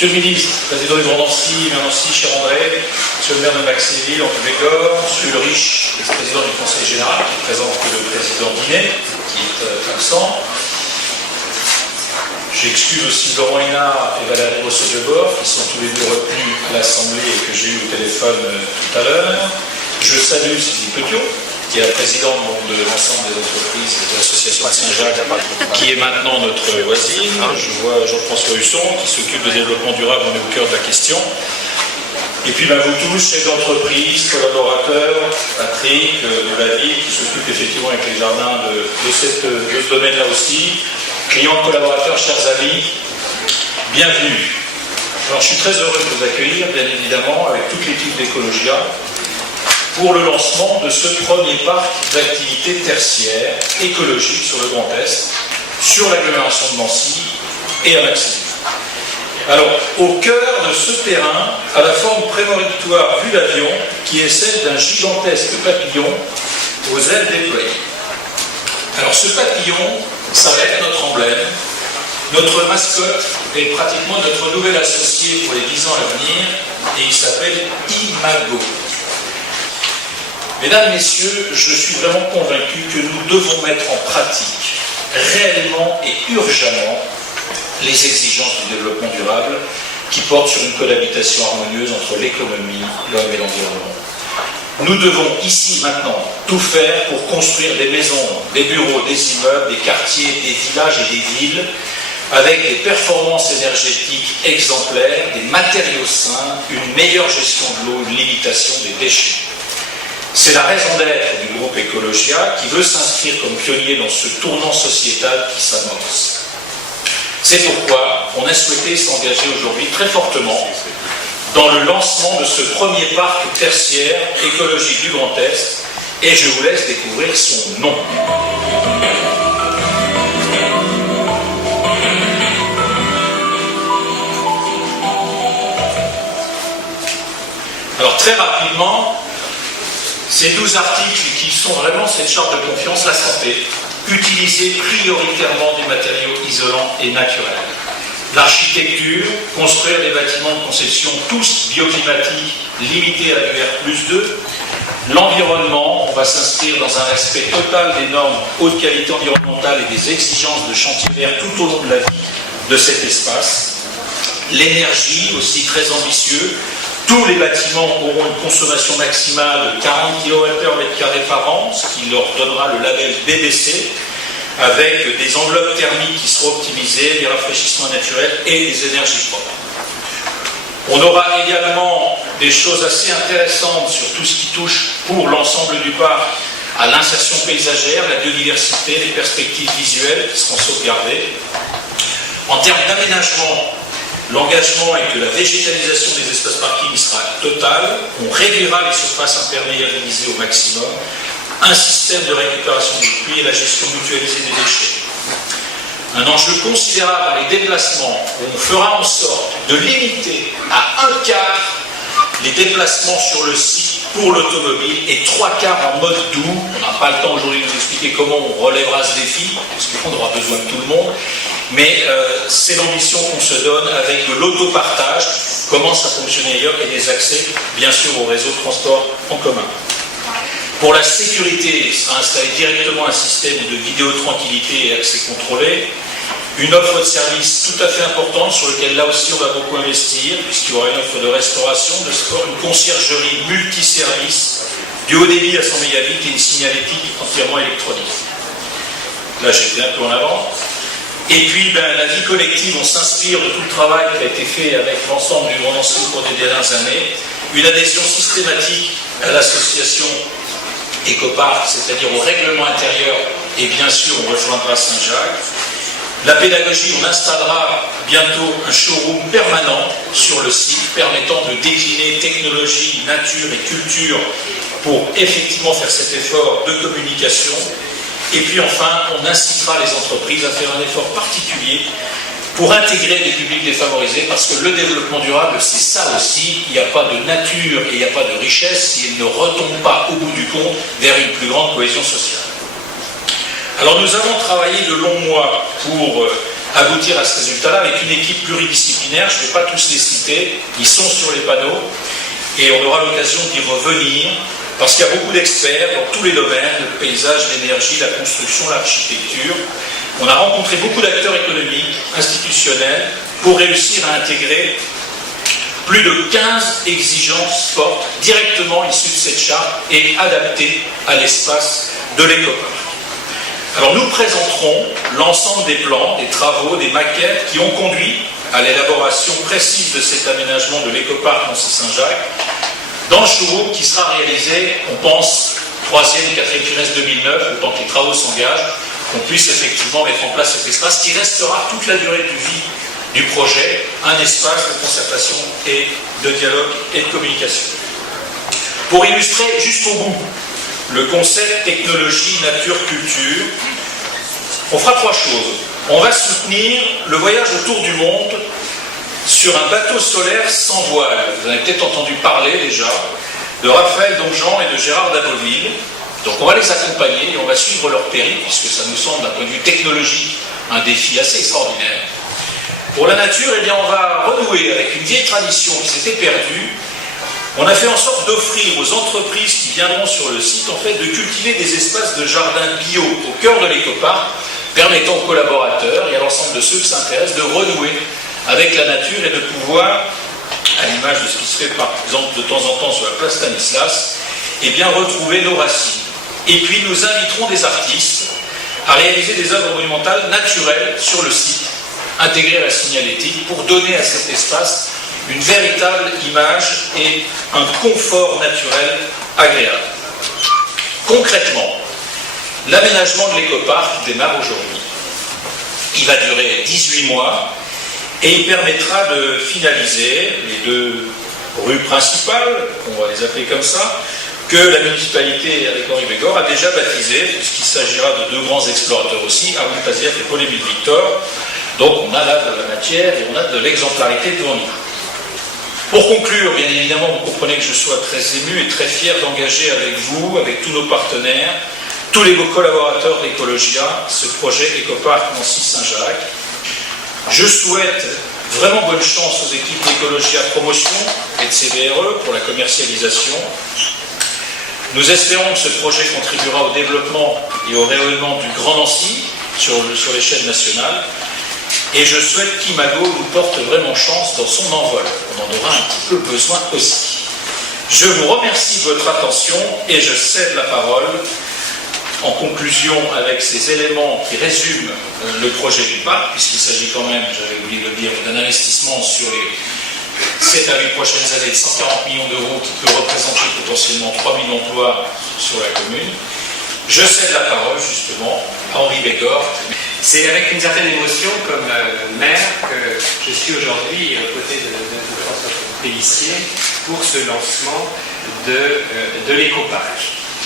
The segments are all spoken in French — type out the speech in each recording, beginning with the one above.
Monsieur le ministre, président du Grand Nancy, maire Nancy, cher André, monsieur le maire de Maxéville, en Périgord, monsieur le Riche, président du Conseil général, qui présente que le président Binet, qui est absent. J'excuse aussi Laurent Hénard et Valérie Rousseau-Debord, qui sont tous les deux retenus à l'Assemblée et que j'ai eu au téléphone tout à l'heure. Je salue Sylvie Petiot, qui est la présidente de l'ensemble des entreprises et de l'association de Saint-Jacques, qui est maintenant notre voisine. Je vois Jean-François Husson, qui s'occupe de développement durable, on est au cœur de la question. Et puis vous tous, chefs d'entreprise, collaborateurs, Patrick de la ville, qui s'occupe effectivement avec les jardins de ce domaine-là aussi, clients, collaborateurs, chers amis, bienvenue. Alors je suis très heureux de vous accueillir, bien évidemment, avec toute l'équipe d'Ecologia, pour le lancement de ce premier parc d'activités tertiaires écologiques sur le Grand Est, sur l'agglomération de Nancy et à Maxéville. Alors, au cœur de ce terrain, à la forme prémonitoire vue d'avion, qui est celle d'un gigantesque papillon aux ailes déployées. Alors, ce papillon, ça va être notre emblème, notre mascotte et pratiquement notre nouvel associé pour les 10 ans à venir, et il s'appelle Imago. Mesdames, Messieurs, je suis vraiment convaincu que nous devons mettre en pratique réellement et urgemment les exigences du développement durable qui portent sur une cohabitation harmonieuse entre l'économie, l'homme et l'environnement. Nous devons ici, maintenant, tout faire pour construire des maisons, des bureaux, des immeubles, des quartiers, des villages et des villes avec des performances énergétiques exemplaires, des matériaux sains, une meilleure gestion de l'eau, une limitation des déchets. C'est la raison d'être du groupe Ecologia qui veut s'inscrire comme pionnier dans ce tournant sociétal qui s'amorce. C'est pourquoi on a souhaité s'engager aujourd'hui très fortement dans le lancement de ce premier parc tertiaire écologique du Grand Est, et je vous laisse découvrir son nom. Alors très rapidement, ces 12 articles qui sont vraiment cette charte de confiance, la santé, utiliser prioritairement des matériaux isolants et naturels. L'architecture, construire des bâtiments de conception tous bioclimatiques, limités à du R+2. L'environnement, on va s'inscrire dans un respect total des normes haute qualité environnementale et des exigences de chantier vert tout au long de la vie de cet espace. L'énergie, aussi très ambitieux. Tous les bâtiments auront une consommation maximale de 40 kWh par an, ce qui leur donnera le label BBC, avec des enveloppes thermiques qui seront optimisées, des rafraîchissements naturels et des énergies propres. On aura également des choses assez intéressantes sur tout ce qui touche pour l'ensemble du parc à l'insertion paysagère, la biodiversité, les perspectives visuelles qui seront sauvegardées. En termes d'aménagement, l'engagement est que la végétalisation des espaces parking sera totale, on réduira les surfaces imperméabilisées au maximum, un système de récupération des pluies et la gestion mutualisée des déchets. Un enjeu considérable dans les déplacements, où on fera en sorte de limiter à 1/4 les déplacements sur le site pour l'automobile et 3/4 en mode doux. On n'a pas le temps aujourd'hui de vous expliquer comment on relèvera ce défi, parce qu'on aura besoin de tout le monde. Mais c'est l'ambition qu'on se donne avec de l'autopartage, qui commence à fonctionner ailleurs, et des accès, bien sûr, au réseau de transport en commun. Pour la sécurité, sera installé directement un système de vidéotranquillité et accès contrôlé. Une offre de service tout à fait importante sur laquelle là aussi on va beaucoup investir, puisqu'il y aura une offre de restauration, de sport, une conciergerie multiservice, du haut débit à 100 mégabits et une signalétique entièrement électronique. Là j'étais un peu en avant. Et puis la vie collective, on s'inspire de tout le travail qui a été fait avec l'ensemble du Grand Nancy pour des dernières années. Une adhésion systématique à l'association Ecopark, c'est-à-dire au règlement intérieur, et bien sûr on rejoindra Saint-Jacques. La pédagogie, on installera bientôt un showroom permanent sur le site permettant de décliner technologie, nature et culture pour effectivement faire cet effort de communication. Et puis enfin, on incitera les entreprises à faire un effort particulier pour intégrer des publics défavorisés, parce que le développement durable, c'est ça aussi. Il n'y a pas de nature et il n'y a pas de richesse si elle ne retombe pas au bout du compte vers une plus grande cohésion sociale. Alors nous avons travaillé de longs mois pour aboutir à ce résultat-là avec une équipe pluridisciplinaire. Je ne vais pas tous les citer, ils sont sur les panneaux et on aura l'occasion d'y revenir parce qu'il y a beaucoup d'experts dans tous les domaines, le paysage, l'énergie, la construction, l'architecture. On a rencontré beaucoup d'acteurs économiques, institutionnels, pour réussir à intégrer plus de 15 exigences fortes directement issues de cette charte et adaptées à l'espace de l'écoparc. Alors nous présenterons l'ensemble des plans, des travaux, des maquettes qui ont conduit à l'élaboration précise de cet aménagement de l'écoparc Nancy-Saint-Jacques dans le showroom qui sera réalisé, on pense, 3e et 4e trimestre 2009, le temps que les travaux s'engagent, qu'on puisse effectivement mettre en place cet espace qui restera toute la durée de vie du projet, un espace de concertation et de dialogue et de communication. Pour illustrer jusqu'au bout le concept technologie, nature, culture, on fera 3 choses. On va soutenir le voyage autour du monde sur un bateau solaire sans voile. Vous avez peut-être entendu parler déjà de Raphaël Donjean et de Gérard Daboville. Donc on va les accompagner et on va suivre leur périple, puisque ça nous semble d'un point de vue technologique un défi assez extraordinaire. Pour la nature, eh bien, on va renouer avec une vieille tradition qui s'était perdue. On a fait en sorte d'offrir aux entreprises qui viendront sur le site, en fait, de cultiver des espaces de jardin bio au cœur de l'écoparc, permettant aux collaborateurs et à l'ensemble de ceux qui s'intéressent de renouer avec la nature et de pouvoir, à l'image de ce qui se fait par exemple de temps en temps sur la place Stanislas, eh bien, retrouver nos racines. Et puis nous inviterons des artistes à réaliser des œuvres monumentales naturelles sur le site, intégrées à la signalétique, pour donner à cet espace une véritable image et un confort naturel agréable. Concrètement, l'aménagement de l'écoparc démarre aujourd'hui. Il va durer 18 mois et il permettra de finaliser les 2 rues principales, on va les appeler comme ça, que la municipalité, avec Henri Bégor, a déjà baptisé, puisqu'il s'agira de 2 grands explorateurs aussi, Arnaud Pazieff et Paul-Émile Victor. Donc on a là de la matière et on a de l'exemplarité devant nous. Pour conclure, bien évidemment, vous comprenez que je sois très ému et très fier d'engager avec vous, avec tous nos partenaires, tous les collaborateurs d'Ecologia, ce projet Écoparc Nancy-Saint-Jacques. Je souhaite vraiment bonne chance aux équipes d'Ecologia Promotion et de CBRE pour la commercialisation. Nous espérons que ce projet contribuera au développement et au rayonnement du Grand Nancy sur l'échelle nationale. Et je souhaite qu'Imago nous porte vraiment chance dans son envol. On en aura un petit peu besoin aussi. Je vous remercie de votre attention et je cède la parole en conclusion avec ces éléments qui résument le projet du parc, puisqu'il s'agit quand même, j'avais oublié de le dire, d'un investissement sur les 7 à 8 prochaines années de 140 millions d'euros qui peut représenter potentiellement 3 000 emplois sur la commune. Je cède la parole justement à Henri Bégor. C'est avec une certaine émotion comme maire que je suis aujourd'hui aux côtés de François Pélissier pour ce lancement de l'écoparc.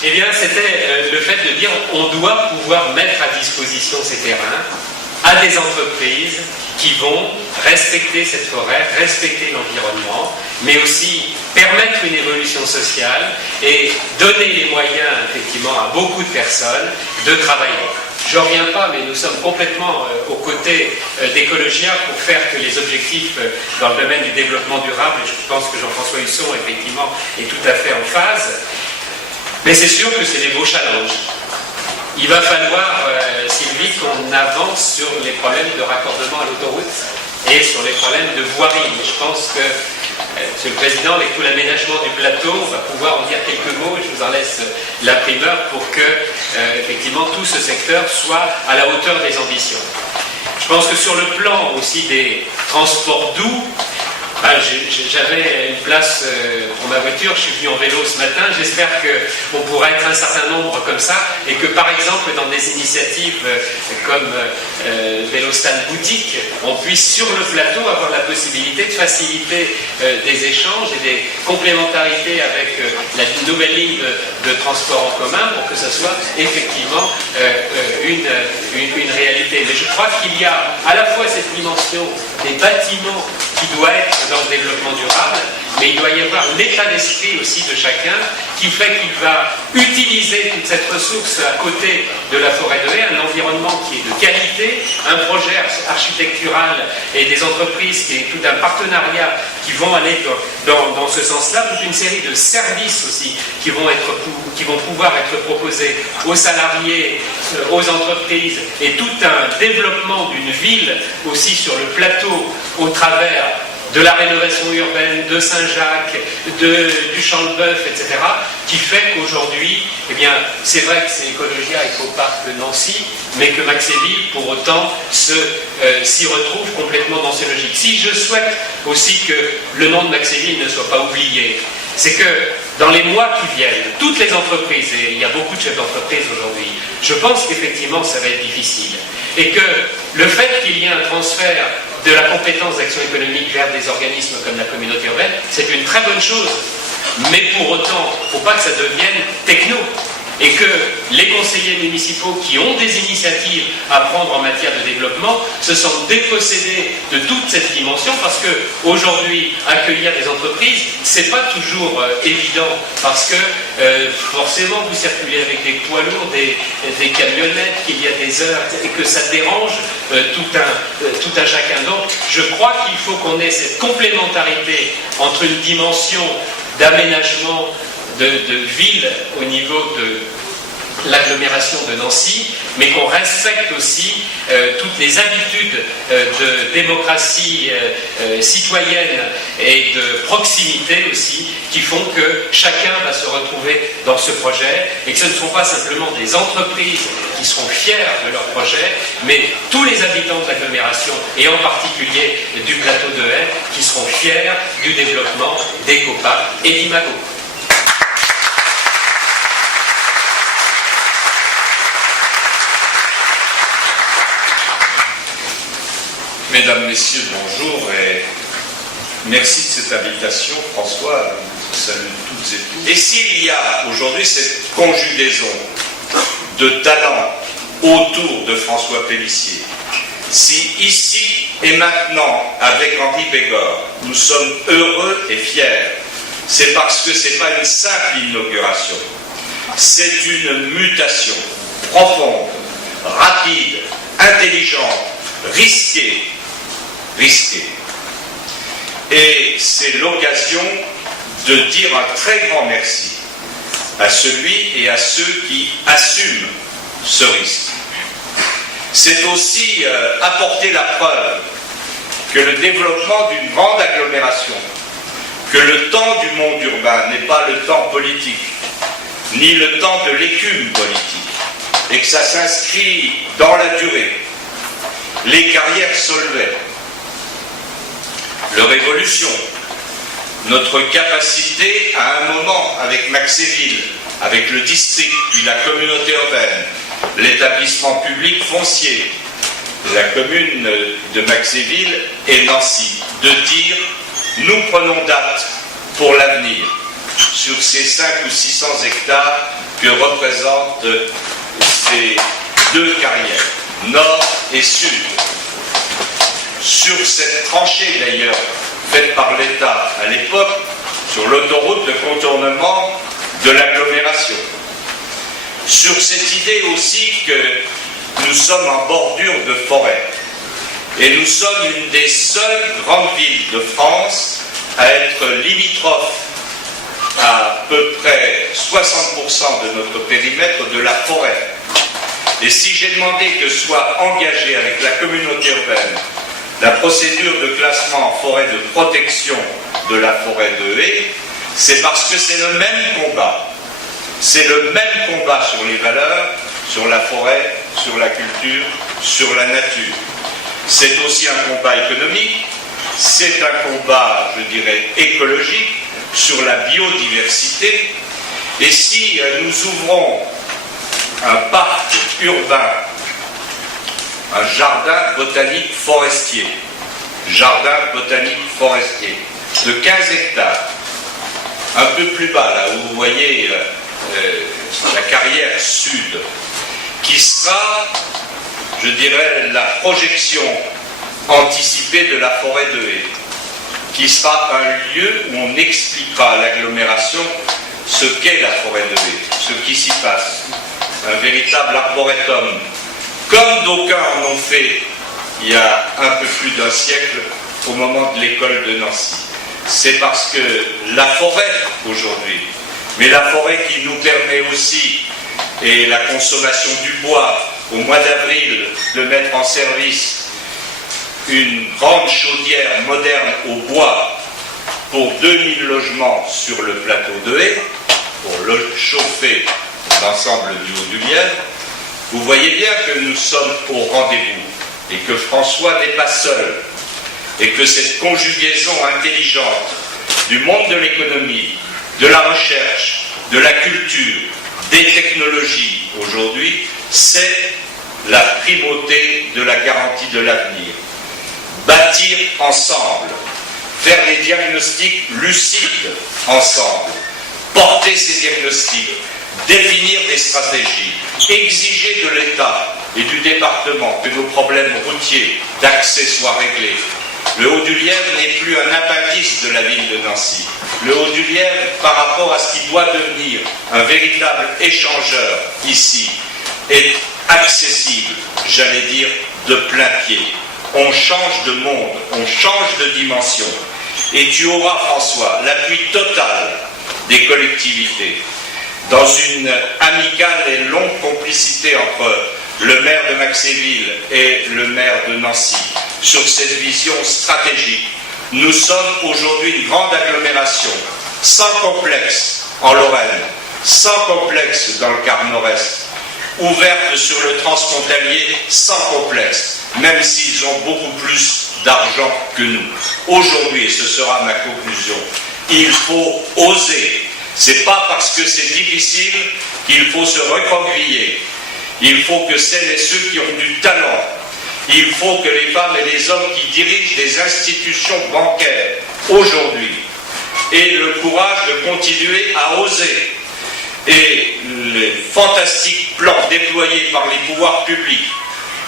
Eh bien, c'était le fait de dire on doit pouvoir mettre à disposition ces terrains à des entreprises qui vont respecter cette forêt, respecter l'environnement, mais aussi permettre une évolution sociale et donner les moyens, effectivement, à beaucoup de personnes de travailler. Je ne reviens pas, mais nous sommes complètement aux côtés d'Ecologia pour faire que les objectifs dans le domaine du développement durable, et je pense que Jean-François Husson, effectivement, est tout à fait en phase. Mais c'est sûr que c'est des beaux challenges. Il va falloir, Sylvie, qu'on avance sur les problèmes de raccordement à l'autoroute et sur les problèmes de voirie. Je pense que, Monsieur le Président, avec tout l'aménagement du plateau, on va pouvoir en dire quelques mots et je vous en laisse la primeur pour que, effectivement, tout ce secteur soit à la hauteur des ambitions. Je pense que sur le plan aussi des transports doux, j'avais une place pour ma voiture, je suis venu en vélo ce matin, j'espère qu'on pourra être un certain nombre comme ça et que par exemple dans des initiatives comme Vélostan Boutique, on puisse sur le plateau avoir la possibilité de faciliter des échanges et des complémentarités avec la nouvelle ligne de transport en commun pour que ça soit effectivement une réalité. Mais je crois qu'il y a à la fois cette dimension des bâtiments qui doit être dans le développement durable, mais il doit y avoir l'état d'esprit aussi de chacun qui fait qu'il va utiliser toute cette ressource à côté de la forêt de haie, un environnement qui est de qualité, un projet architectural et des entreprises qui est tout un partenariat qui vont aller dans ce sens-là, toute une série de services aussi qui vont pouvoir être proposés aux salariés, aux entreprises, et tout un développement d'une ville aussi sur le plateau au travers de la rénovation urbaine de Saint-Jacques, du Champ-de-Bœuf, etc., qui fait qu'aujourd'hui, eh bien, c'est vrai que c'est Ecologia Ecopark de Nancy, mais que Maxéville, pour autant, s'y retrouve complètement dans ces logiques. Si je souhaite aussi que le nom de Maxéville ne soit pas oublié, c'est que dans les mois qui viennent, toutes les entreprises, et il y a beaucoup de chefs d'entreprise aujourd'hui, je pense qu'effectivement ça va être difficile. Et que le fait qu'il y ait un transfert de la compétence d'action économique vers des organismes comme la communauté urbaine, c'est une très bonne chose. Mais pour autant, il ne faut pas que ça devienne techno. Et que les conseillers municipaux qui ont des initiatives à prendre en matière de développement se sentent dépossédés de toute cette dimension, parce que aujourd'hui, accueillir des entreprises, c'est pas toujours évident, parce que forcément vous circulez avec des poids lourds, des camionnettes, qu'il y a des heures, et que ça dérange tout un chacun. Donc je crois qu'il faut qu'on ait cette complémentarité entre une dimension d'aménagement de ville au niveau de l'agglomération de Nancy, mais qu'on respecte aussi toutes les habitudes de démocratie citoyenne et de proximité aussi, qui font que chacun va se retrouver dans ce projet, et que ce ne sont pas simplement des entreprises qui seront fiers de leur projet, mais tous les habitants de l'agglomération, et en particulier du plateau de Haye, qui seront fiers du développement d'Ecopark et d'Imago. Mesdames, Messieurs, bonjour et merci de cette invitation. François, je salue toutes et tous. Et s'il y a aujourd'hui cette conjugaison de talents autour de François Pélissier, si ici et maintenant, avec Henri Bégor, nous sommes heureux et fiers, c'est parce que ce n'est pas une simple inauguration, c'est une mutation profonde, rapide, intelligente, risquée. Et c'est l'occasion de dire un très grand merci à celui et à ceux qui assument ce risque. C'est aussi apporter la preuve que le développement d'une grande agglomération, que le temps du monde urbain n'est pas le temps politique, ni le temps de l'écume politique, et que ça s'inscrit dans la durée. Les carrières Solvay, leur évolution, notre capacité à un moment avec Maxéville, avec le district, puis la communauté urbaine, l'établissement public foncier, la commune de Maxéville et Nancy, de dire nous prenons date pour l'avenir sur ces 500 ou 600 hectares que représentent ces deux carrières, nord et sud. Sur cette tranchée d'ailleurs, faite par l'État à l'époque, sur l'autoroute de contournement de l'agglomération. Sur cette idée aussi que nous sommes en bordure de forêt. Et nous sommes une des seules grandes villes de France à être limitrophe à peu près 60% de notre périmètre de la forêt. Et si j'ai demandé que soit engagée avec la communauté urbaine la procédure de classement en forêt de protection de la forêt de Haye, c'est parce que c'est le même combat. C'est le même combat sur les valeurs, sur la forêt, sur la culture, sur la nature. C'est aussi un combat économique, c'est un combat, je dirais, écologique, sur la biodiversité. Et si nous ouvrons un parc urbain, un jardin botanique forestier de 15 hectares, un peu plus bas, là où vous voyez la carrière sud, qui sera, je dirais, la projection anticipée de la forêt de haies, qui sera un lieu où on expliquera à l'agglomération ce qu'est la forêt de haies, ce qui s'y passe. Un véritable arboretum, comme d'aucuns en ont fait il y a un peu plus d'un siècle au moment de l'école de Nancy. C'est parce que la forêt aujourd'hui, mais la forêt qui nous permet aussi, et la consommation du bois, au mois d'avril, de mettre en service une grande chaudière moderne au bois pour 2000 logements sur le plateau de Haye, pour le chauffer l'ensemble du Haut-du-Lièvre, vous voyez bien que nous sommes au rendez-vous et que François n'est pas seul et que cette conjugaison intelligente du monde de l'économie, de la recherche, de la culture, des technologies aujourd'hui, c'est la primauté de la garantie de l'avenir. Bâtir ensemble, faire des diagnostics lucides ensemble, porter ces diagnostics, définir des stratégies, exiger de l'État et du département que nos problèmes routiers d'accès soient réglés. Le Haut-du-Lièvre n'est plus un appendice de la ville de Nancy. Le Haut-du-Lièvre, par rapport à ce qui doit devenir un véritable échangeur ici, est accessible, j'allais dire, de plein pied. On change de monde, on change de dimension. Et tu auras, François, l'appui total des collectivités dans une amicale et longue complicité entre le maire de Maxéville et le maire de Nancy sur cette vision stratégique. Nous sommes aujourd'hui une grande agglomération, sans complexe en Lorraine, sans complexe dans le quart nord-est, ouverte sur le transfrontalier sans complexe, même s'ils ont beaucoup plus d'argent que nous. Aujourd'hui, et ce sera ma conclusion, il faut oser. C'est pas parce que c'est difficile qu'il faut se recroqueviller. Il faut que celles et ceux qui ont du talent, il faut que les femmes et les hommes qui dirigent des institutions bancaires aujourd'hui aient le courage de continuer à oser. Et les fantastiques plans déployés par les pouvoirs publics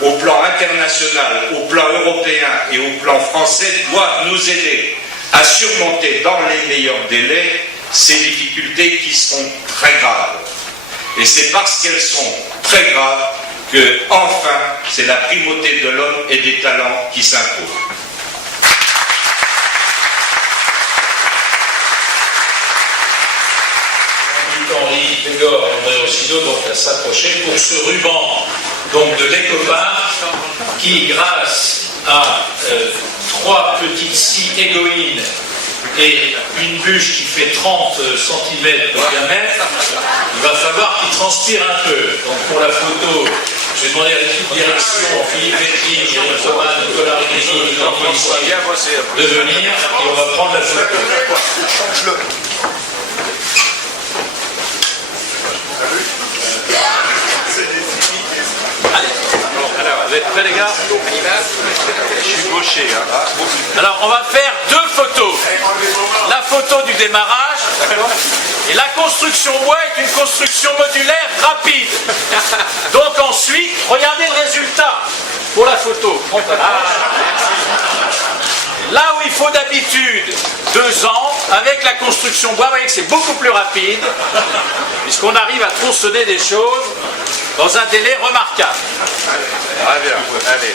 au plan international, au plan européen et au plan français doivent nous aider à surmonter dans les meilleurs délais ces difficultés qui sont très graves. Et c'est parce qu'elles sont très graves que, enfin, c'est la primauté de l'homme et des talents qui s'impose. Henri Pégor et André Rossino donc à s'approcher pour ce ruban donc de l'écoparc qui, grâce à 3 petites scies égoïnes et une bûche qui fait 30 cm de diamètre, il va falloir qu'il transpire un peu. Donc pour la photo, je vais demander à l'équipe de direction, Philippe Vétine, Thierry Thomas, Nicolas Riquet, de venir et on va prendre la photo. Change-le. Alors, vous êtes prêts les gars? Je suis gaucher. Hein. Alors, on va faire 2 photos. La photo du démarrage et la construction bois est une construction modulaire rapide. Donc ensuite, regardez le résultat pour la photo. Là où il faut d'habitude 2 ans, avec la construction bois, vous voyez que c'est beaucoup plus rapide, puisqu'on arrive à tronçonner des choses dans un délai remarquable. Très bien, allez.